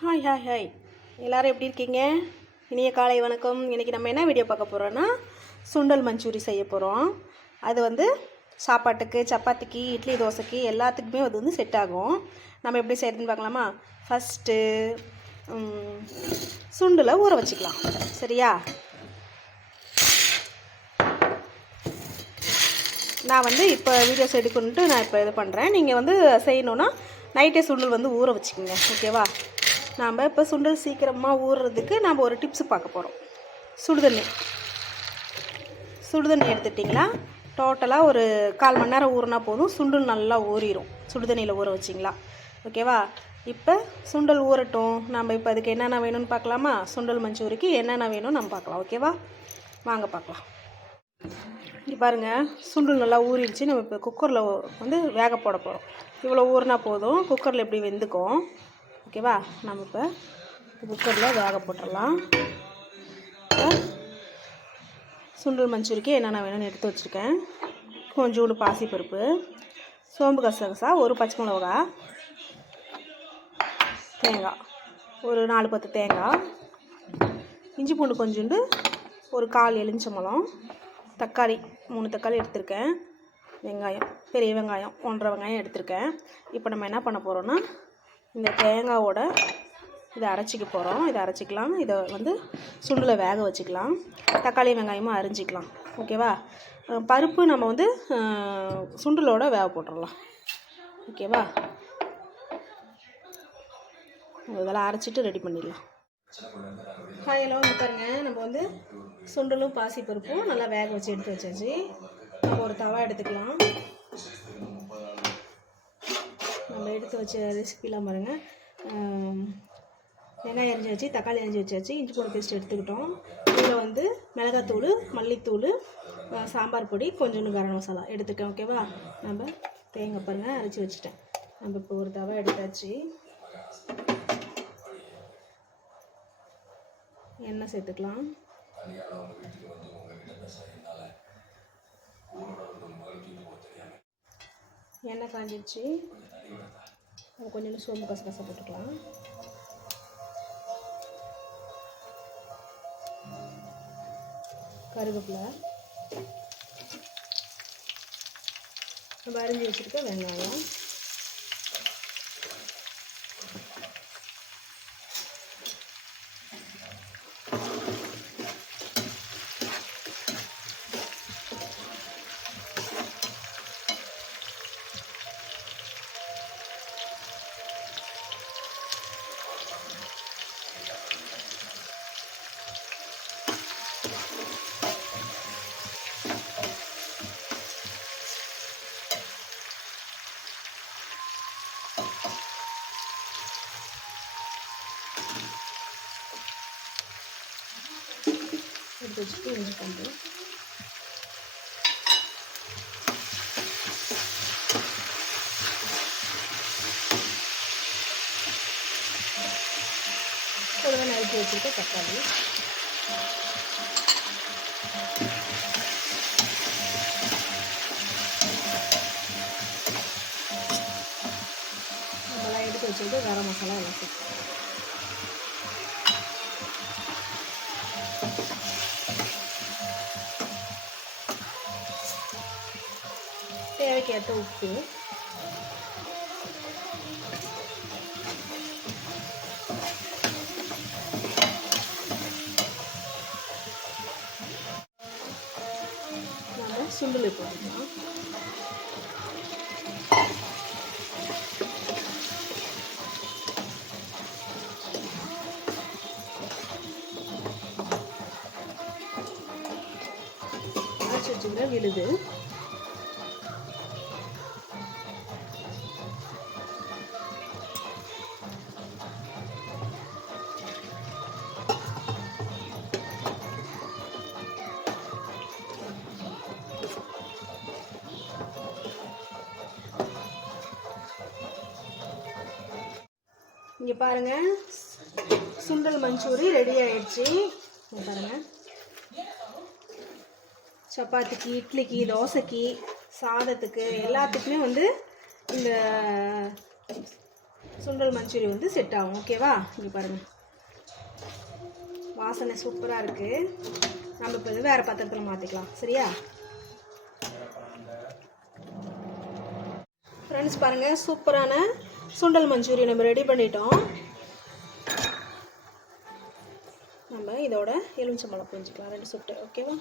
Hi hi hi எல்லோரும் எப்படி இருக்கீங்க? இனிய காலை வணக்கம். இன்றைக்கி நம்ம என்ன வீடியோ பார்க்க போகிறோன்னா சுண்டல் மஞ்சூரி செய்ய போகிறோம் அது வந்து சாப்பாட்டுக்கு சப்பாத்திக்கு இட்லி தோசைக்கு எல்லாத்துக்குமே அது வந்து செட் ஆகும். நம்ம எப்படி செய்கிறதுன்னு பார்க்கலாமா? ஃபஸ்ட்டு சுண்டலை ஊற வச்சுக்கலாம். சரியா? நான் வந்து இப்போ வீடியோஸ் எடுக்கணுன்ட்டு நான் இப்போ இது பண்ணுறேன் நீங்கள் வந்து செய்யணுன்னா நைட்டே சுண்டல் வந்து ஊற வச்சுக்கோங்க. ஓகேவா நாம் இப்போ சுண்டல் சீக்கிரமாக ஊறுறதுக்கு நாம் ஒரு டிப்ஸ் பார்க்க போகிறோம் சுடுதண்ணி. சுடுதண்ணி எடுத்துட்டிங்களா டோட்டலாக ஒரு கால் மணி நேரம் ஊறினா போதும். சுண்டல் நல்லா ஊறிடும் சுடுதண்ணியில் ஊற வச்சிங்களா? ஓகேவா இப்போ சுண்டல் ஊறட்டும். நம்ம இப்போ அதுக்கு என்னென்ன வேணும்னு பார்க்கலாமா? சுண்டல் மஞ்சூரிக்கு என்னென்ன வேணும்னு நம்ம பார்க்கலாம். ஓகேவா வாங்க பார்க்கலாம். இங்கே பாருங்கள் சுண்டல் நல்லா ஊறிடுச்சு. நம்ம இப்போ குக்கரில் வந்து வேக போட போகிறோம் இவ்வளோ ஊறினா போதும். குக்கரில் எப்படி வெந்துக்கும்? ஓகேவா? நம்ம இப்போ குக்கரில் வேக போட்டுடலாம். சுண்டல் மஞ்சூரிக்கு என்னென்ன வேணும்னு எடுத்து வச்சுருக்கேன். கொஞ்சோண்டு பாசிப்பருப்பு சோம்பு கசகசா ஒரு பச்சை மிளகா தேங்காய் ஒரு நாலு பத்து தேங்காய் இஞ்சி பூண்டு கொஞ்சோண்டு ஒரு கால் எலுமிச்சம்பழம் தக்காளி மூணு தக்காளி எடுத்திருக்கேன். வெங்காயம் பெரிய வெங்காயம் ஒன்றரை வெங்காயம் எடுத்திருக்கேன். இப்போ நம்ம என்ன பண்ண போகிறோன்னா இந்த தேங்காவோட இதை அரைச்சிக்க போகிறோம். இதை அரைச்சிக்கலாம். இதை வந்து சுண்டில் வேக வச்சுக்கலாம். தக்காளி வெங்காயமும் அரிஞ்சிக்கலாம். ஓகேவா? பருப்பு நம்ம வந்து சுண்டலோட வேக போட்டுடலாம் ஓகேவா? இதெல்லாம் அரைச்சிட்டு ரெடி பண்ணிடலாம். காயெல்லாம் வந்து பாருங்க. நம்ம வந்து சுண்டலும் பாசிப்பருப்பும் நல்லா வேக வச்சு எடுத்து வச்சாச்சு. நம்ம ஒரு தவா எடுத்துக்கலாம். நம்ம எடுத்து வச்ச ரெசிபிலாம் பாருங்கள் வெங்காயம் அரிஞ்சு வச்சு தக்காளி அரிஞ்சு வச்சாச்சு இஞ்சி பூண்டு பேஸ்ட் எடுத்துக்கிட்டோம். இதில் வந்து மிளகாத்தூள் மல்லித்தூள் சாம்பார் பொடி கொஞ்சோண்டு கரம் மசாலா எடுத்துக்கேன் ஓகேவா நம்ம தேங்காய் பாருங்கள் அரைச்சி வச்சுட்டேன். நம்ம இப்போ ஒரு தவா எடுத்தாச்சு. எண்ணெய் சேர்த்துக்கலாம். எண்ணெய் காஞ்சிடுச்சு நம்ம கொஞ்சோண்டு சோம்பு கசகசா போட்டுக்கலாம். கருவேப்பிலை. நம்ம அரிஞ்சு வச்சுருக்க வெங்காயம். எடுத்து வச்சுட்டு இஞ்சி பூண்டு கூடவே நறுக்கி வச்சுருக்க தக்காளி நம்மளாம் எடுத்து தேவைக்கேற்ற உப்பு. நம்ம சுண்டல் போட்டுக்கலாம். விழுது. இங்கே பாருங்க. சுண்டல் மஞ்சூரி ரெடி ஆயிடுச்சு. இங்க பாருங்க. சப்பாத்திக்கு இட்லிக்கு தோசைக்கு சாதத்துக்கு எல்லாத்துக்குமே வந்து இந்த சுண்டல் மஞ்சூரி வந்து செட் ஆகும். ஓகேவா இங்கே பாருங்கள் வாசனை சூப்பராக இருக்குது நம்ம இப்போ இது வேறு பாத்திரத்தில் மாற்றிக்கலாம் சரியா? ஃப்ரெண்ட்ஸ் பாருங்கள் சூப்பரான சுண்டல் மஞ்சூரி நம்ம ரெடி பண்ணிட்டோம். நம்ம இதோட எலுமிச்சம்பழம் புரிஞ்சுக்கலாம் ரெண்டு சுட்டு ஓகேவா?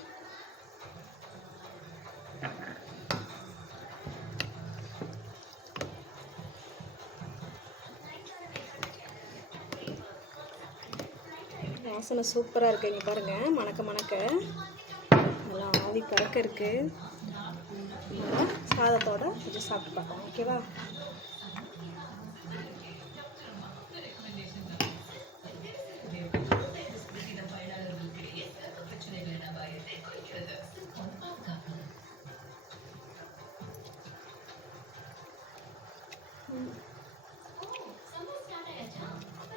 வாசனை சூப்பராக இருக்குது இங்கே பாருங்கள் மணக்க மணக்க. நல்லா ஆவி பறக்க இருக்குது சாதத்தோட கொஞ்சம் சாப்பிட்டு பார்க்கலாம் ஓகேவா?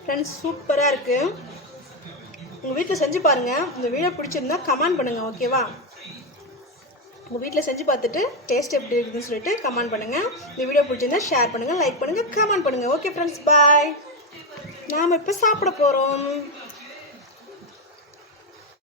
ஃப்ரெண்ட்ஸ் சூப்பராக இருக்குது உங்கள் வீட்டில் செஞ்சு பாருங்கள் இந்த வீடியோ பிடிச்சிருந்தா கமெண்ட் பண்ணுங்கள் ஓகேவா உங்கள் வீட்டில் செஞ்சு பார்த்துட்டு டேஸ்ட் எப்படி இருக்குதுன்னு சொல்லிட்டு கமெண்ட் பண்ணுங்கள் இந்த வீடியோ பிடிச்சிருந்தா ஷேர் பண்ணுங்கள் லைக் பண்ணுங்கள் கமெண்ட் பண்ணுங்கள் ஓகே ஃப்ரெண்ட்ஸ் பாய் நாம் இப்போ சாப்பிட போகிறோம்